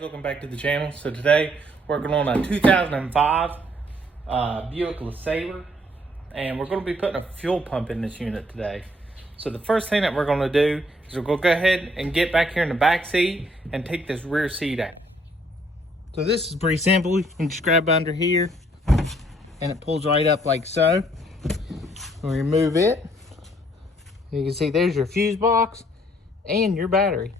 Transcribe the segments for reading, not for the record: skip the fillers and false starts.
welcome back to the channel. So today, working on a 2005 Buick LeSabre, and we're going to be putting a fuel pump in this unit today. So the first thing that we're going to do is we're going to go ahead and get back here in the back seat and take this rear seat out. So this is pretty simple. You can just grab under here and it pulls right up like so. We remove it. You can see there's your fuse box and your battery.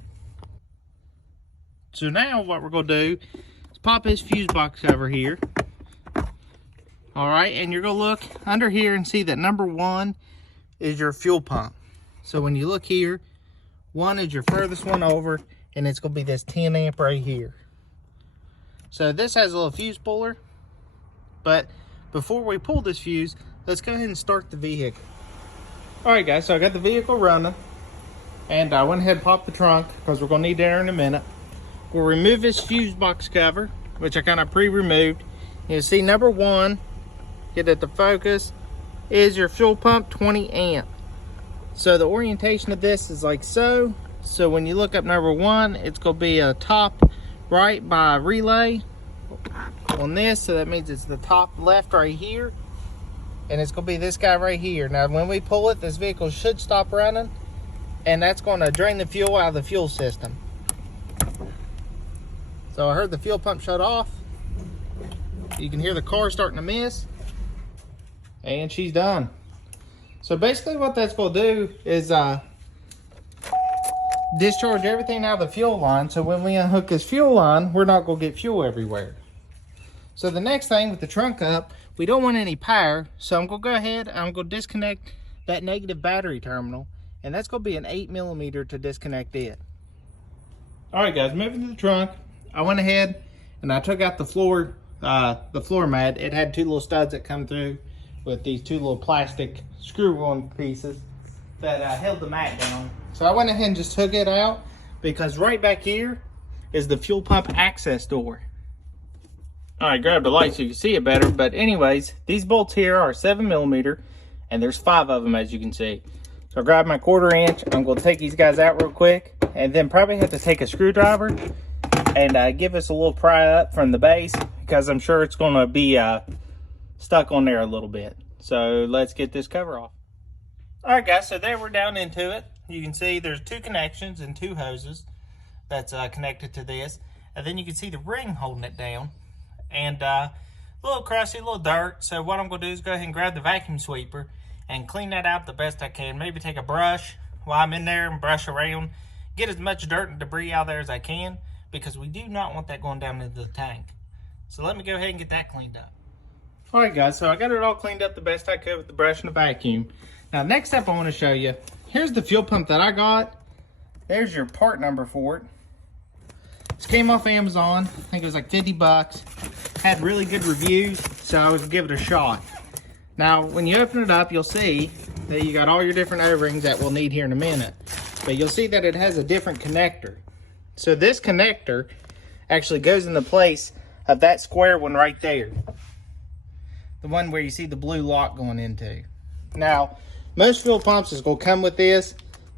So now what we're going to do is pop this fuse box over here. Alright, and you're going to look under here and see that number 1 is your fuel pump. So when you look here, 1 is your furthest one over, and it's going to be this 10 amp right here. So this has a little fuse puller, but before we pull this fuse, let's go ahead and start the vehicle. Alright guys, so I got the vehicle running, and I went ahead and popped the trunk because we're going to need that in a minute. We'll remove this fuse box cover, which I kind of pre-removed. You'll see number 1, get it to focus, is your fuel pump 20 amp. So the orientation of this is like so. So when you look up number 1, it's going to be a top right by relay on this. So that means it's the top left right here. And it's going to be this guy right here. Now when we pull it, this vehicle should stop running. And that's going to drain the fuel out of the fuel system. So I heard the fuel pump shut off. You can hear the car starting to miss. And she's done. So basically what that's going to do is discharge everything out of the fuel line. So when we unhook this fuel line, we're not going to get fuel everywhere. So the next thing with the trunk up, we don't want any power. So I'm going to go ahead and I'm going to disconnect that negative battery terminal. And that's going to be an 8mm to disconnect it. Alright guys, moving to the trunk. I went ahead and I took out the floor mat. It had 2 little studs that come through with these 2 little plastic screw-on pieces that held the mat down. So I went ahead and just took it out because right back here is the fuel pump access door. Alright, grab the light so you can see it better. But anyways, these bolts here are 7mm and there's 5 of them as you can see. So I grabbed my 1/4 inch. I'm going to take these guys out real quick and then probably have to take a screwdriver and give us a little pry up from the base because I'm sure it's going to be stuck on there a little bit. So let's get this cover off. Alright guys, so there we're down into it. You can see there's 2 connections and 2 hoses that's connected to this. And then you can see the ring holding it down. And a little crusty, a little dirt. So what I'm going to do is go ahead and grab the vacuum sweeper and clean that out the best I can. Maybe take a brush while I'm in there and brush around. Get as much dirt and debris out there as I can, because we do not want that going down into the tank. So let me go ahead and get that cleaned up. Alright guys, so I got it all cleaned up the best I could with the brush and the vacuum. Now next step I want to show you, here's the fuel pump that I got. There's your part number for it. This came off Amazon. I think it was like 50 bucks. Had really good reviews, so I was gonna give it a shot. Now when you open it up, you'll see that you got all your different O-rings that we'll need here in a minute. But you'll see that it has a different connector. So this connector actually goes in the place of that square one right there. The one where you see the blue lock going into. Now, most fuel pumps is going to come with this.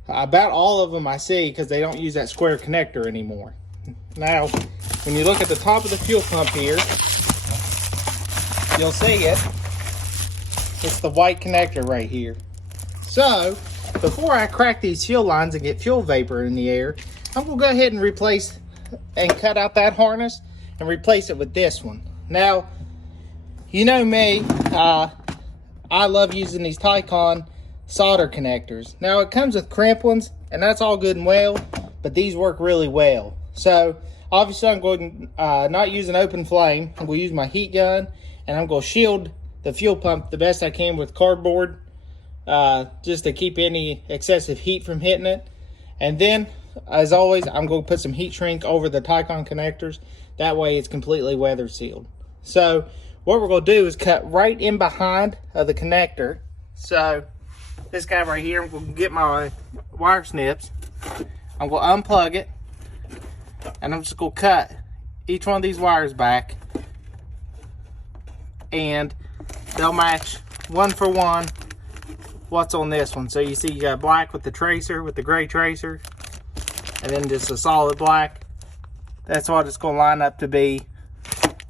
About all of them I see, because they don't use that square connector anymore. Now, when you look at the top of the fuel pump here, you'll see it. It's the white connector right here. So, before I crack these fuel lines and get fuel vapor in the air, I'm going to go ahead and replace and cut out that harness and replace it with this one. Now, you know me, I love using these Tycon solder connectors. Now, it comes with crimp ones, and that's all good and well, but these work really well. So, obviously, I'm going to not use an open flame. I'm going to use my heat gun, and I'm going to shield the fuel pump the best I can with cardboard, just to keep any excessive heat from hitting it. And then, as always, I'm going to put some heat shrink over the Tycon connectors. That way it's completely weather sealed. So what we're going to do is cut right in behind of the connector. So this guy right here, I'm going to get my wire snips. I'm going to unplug it. And I'm just going to cut each one of these wires back. And they'll match 1 for 1 what's on this one. So you see you got black with the tracer, with the gray tracer. And then just a solid black. that's what it's going to line up to be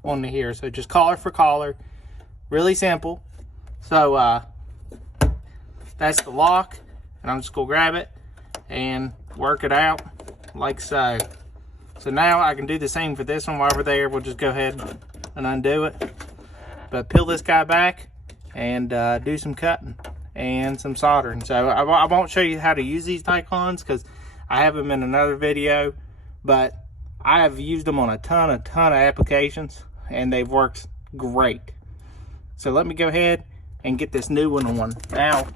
on here. So just collar for collar, really simple. So that's the lock, and I'm just going to grab it and work it out like so. So now I can do the same for this one. While we're there, we'll just go ahead and undo it. But peel this guy back and do some cutting and some soldering. So I won't show you how to use these Ticons because I have them in another video, but I have used them on a ton of applications and they've worked great. So let me go ahead and get this new one on. Now,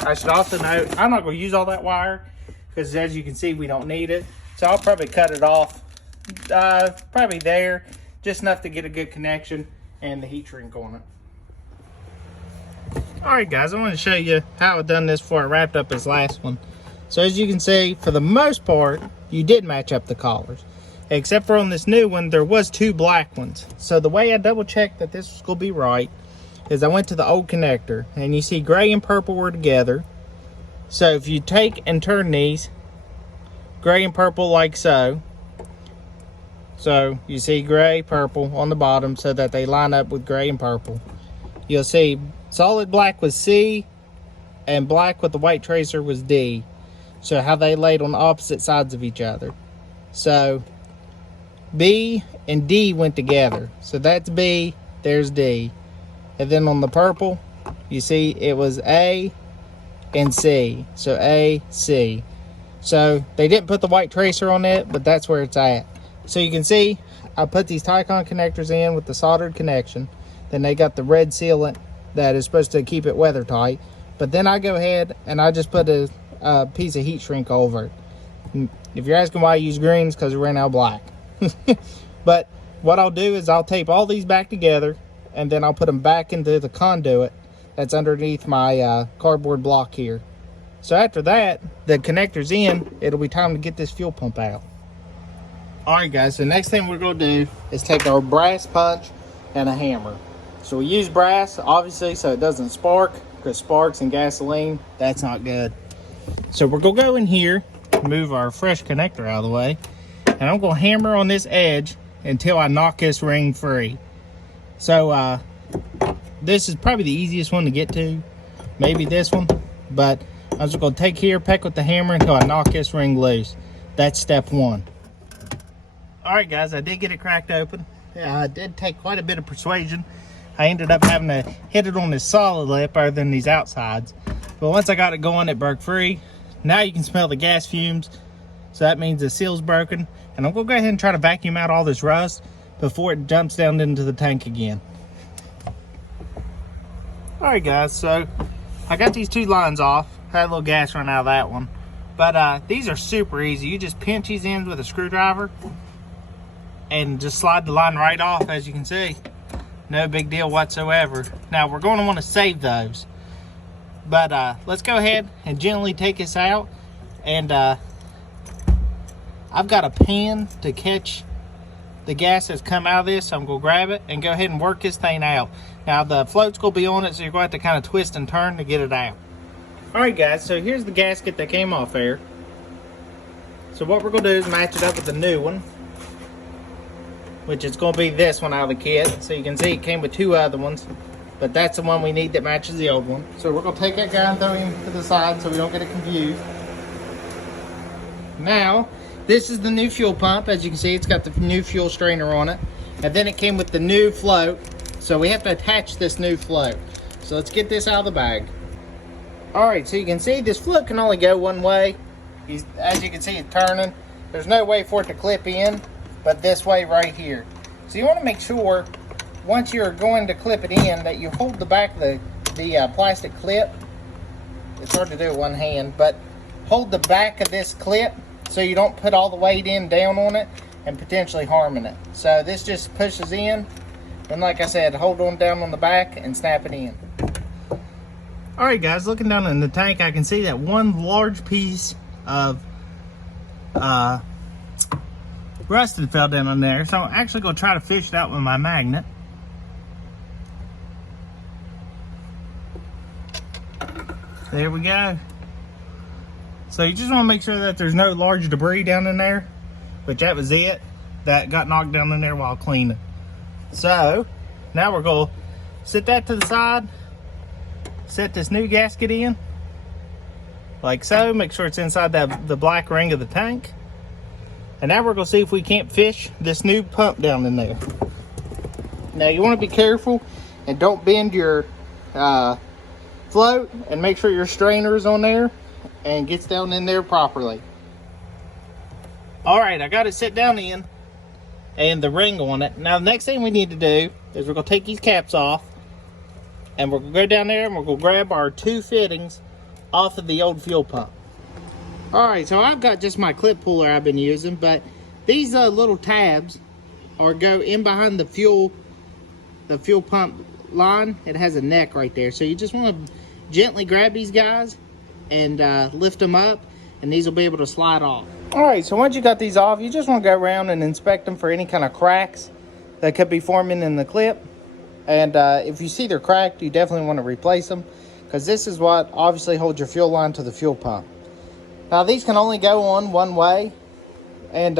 I should also note, I'm not going to use all that wire because as you can see, we don't need it. So I'll probably cut it off, probably there, just enough to get a good connection and the heat shrink on it. All right, guys, I want to show you how I done this before I wrapped up this last one. So as you can see, for the most part, you did match up the collars. Except for on this new one, there was 2 black ones. So the way I double checked that this was going to be right is I went to the old connector, and you see gray and purple were together. So if you take and turn these, gray and purple like so. So you see gray, purple on the bottom so that they line up with gray and purple. You'll see solid black was C and black with the white tracer was D. So how they laid on opposite sides of each other. So B and D went together. So that's B, there's D. And then on the purple, you see it was A and C. So A, C. So they didn't put the white tracer on it, but that's where it's at. So you can see I put these Ticon connectors in with the soldered connection. Then they got the red sealant that is supposed to keep it weather tight. But then I go ahead and I just put a piece of heat shrink over it. If you're asking why I use greens, because we ran out of black. But what I'll do is I'll tape all these back together and then I'll put them back into the conduit that's underneath my cardboard block here. So after that, the connector's in, it'll be time to get this fuel pump out. Alright guys, so the next thing we're going to do is take our brass punch and a hammer. So we use brass, obviously, so it doesn't spark, because sparks and gasoline, that's not good. So we're going to go in here, move our fresh connector out of the way, and I'm going to hammer on this edge until I knock this ring free. So this is probably the easiest one to get to, maybe this one, but I'm just going to take here, peck with the hammer until I knock this ring loose. That's step 1. Alright guys, I did get it cracked open. It did take quite a bit of persuasion. I ended up having to hit it on this solid lip other than these outsides. But once I got it going, it broke free. Now you can smell the gas fumes. So that means the seal's broken. And I'm going to go ahead and try to vacuum out all this rust before it jumps down into the tank again. Alright guys, so I got these 2 lines off. Had a little gas run out of that one. But these are super easy. You just pinch these ends with a screwdriver and just slide the line right off, as you can see. No big deal whatsoever. Now we're going to want to save those. But let's go ahead and gently take this out. And I've got a pan to catch the gas that's come out of this. So I'm going to grab it and go ahead and work this thing out. Now the float's going to be on it, so you're going to have to kind of twist and turn to get it out. Alright guys, so here's the gasket that came off there. So what we're going to do is match it up with the new one, which is going to be this one out of the kit. So you can see it came with 2 other ones, but that's the one we need that matches the old one. So we're going to take that guy and throw him to the side so we don't get it confused. Now, this is the new fuel pump. As you can see, it's got the new fuel strainer on it. And then it came with the new float. So we have to attach this new float. So let's get this out of the bag. Alright, so you can see this float can only go one way. As you can see, it's turning. There's no way for it to clip in, but this way right here. So you want to make sure, once you're going to clip it in, that you hold the back of the plastic clip. It's hard to do with one hand, but hold the back of this clip so you don't put all the weight down on it and potentially harming it. So this just pushes in, and like I said, hold on down on the back and snap it in. Alright guys, looking down in the tank, I can see that one large piece of rusted fell down in there. So I'm actually going to try to fish it out with my magnet. There we go. So you just want to make sure that there's no large debris down in there, which that was it. that got knocked down in there while cleaning. So now we're going to set that to the side, set this new gasket in like so. Make sure it's inside the black ring of the tank. And now we're going to see if we can't fish this new pump down in there. Now you want to be careful and don't bend your float, and make sure your strainer is on there and gets down in there properly. All right, I got it set down in and the ring on it. Now the next thing we need to do is we're going to take these caps off, and we're going to go down there and we're going to grab our 2 fittings off of the old fuel pump. All right, so I've got just my clip puller I've been using, but these little tabs go in behind the fuel pump line. It has a neck right there, so you just want to gently grab these guys and lift them up, and these will be able to slide off. All right, so once you got these off, you just want to go around and inspect them for any kind of cracks that could be forming in the clip. And if you see they're cracked, you definitely want to replace them, because this is what obviously holds your fuel line to the fuel pump. Now these can only go on one way, and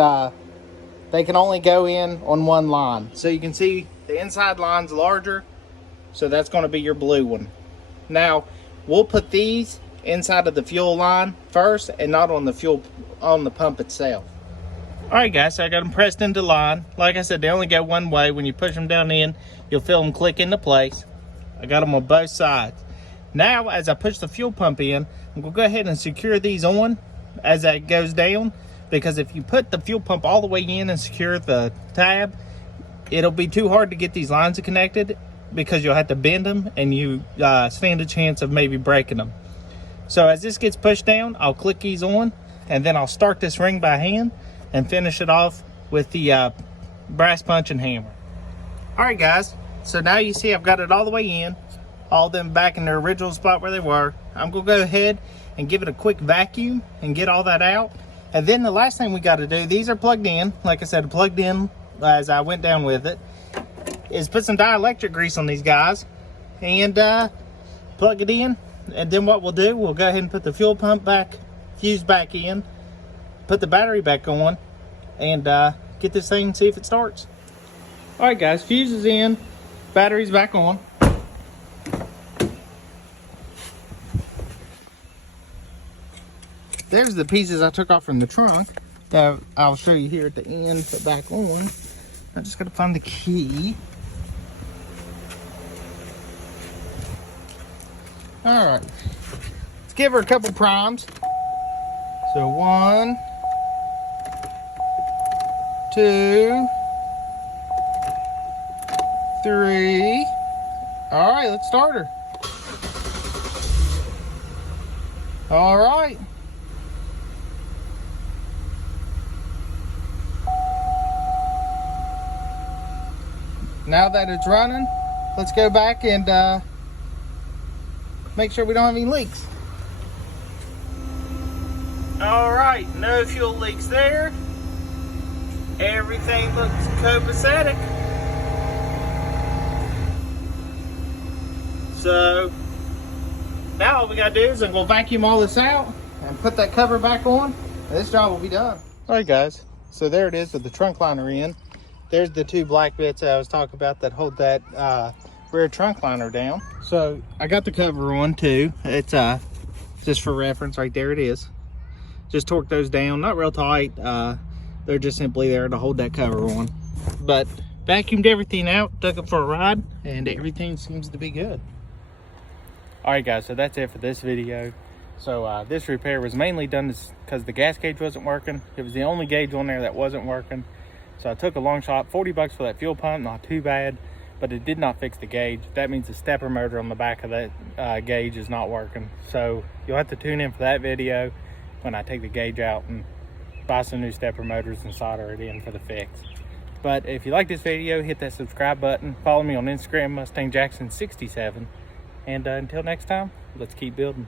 they can only go in on one line. So you can see the inside line's larger, so that's going to be your blue one. Now we'll put these inside of the fuel line first, and not on the pump itself. All right guys, so I got them pressed into line. Like I said, they only go one way. When you push them down in, you'll feel them click into place. I got them on both sides. Now as I push the fuel pump in, I'm going to go ahead and secure these on as that goes down, because if you put the fuel pump all the way in and secure the tab, it'll be too hard to get these lines connected, because you'll have to bend them, and you stand a chance of maybe breaking them. So as this gets pushed down, I'll click these on, and then I'll start this ring by hand and finish it off with the brass punch and hammer. All right guys, so now you see I've got it all the way in, all of them back in their original spot where they were. I'm gonna go ahead and give it a quick vacuum and get all that out. And then the last thing we got to do, these are plugged in, like I said, plugged in as I went down with it, is put some dielectric grease on these guys and plug it in. And then what we'll do, we'll go ahead and put the fuel pump fuse back in, put the battery back on, and get this thing and see if it starts. All right guys, fuse is in, battery's back on. There's the pieces I took off from the trunk that I'll show you here at the end, put back on. I just gotta find the key. All right, let's give her a couple primes. So 1, 2, 3. All right, let's start her. All right. Now that it's running, let's go back and make sure we don't have any leaks. All right, no fuel leaks there. Everything looks copacetic. So now all we gotta do is I'm gonna vacuum all this out and put that cover back on, and this job will be done. All right guys, so there it is with the trunk liner in. There's the 2 black bits that I was talking about that hold that rear trunk liner down. So I got the cover on too. It's just for reference, right there it is. Just torque those down, not real tight. They're just simply there to hold that cover on. But vacuumed everything out, took it for a ride, and everything seems to be good. All right guys, so that's it for this video. So this repair was mainly done because the gas gauge wasn't working. It was the only gauge on there that wasn't working. So I took a long shot, 40 bucks for that fuel pump, not too bad, but it did not fix the gauge. That means the stepper motor on the back of that gauge is not working. So you'll have to tune in for that video when I take the gauge out and buy some new stepper motors and solder it in for the fix. But if you like this video, hit that subscribe button. Follow me on Instagram, Mustang Jackson 67. And until next time, let's keep building.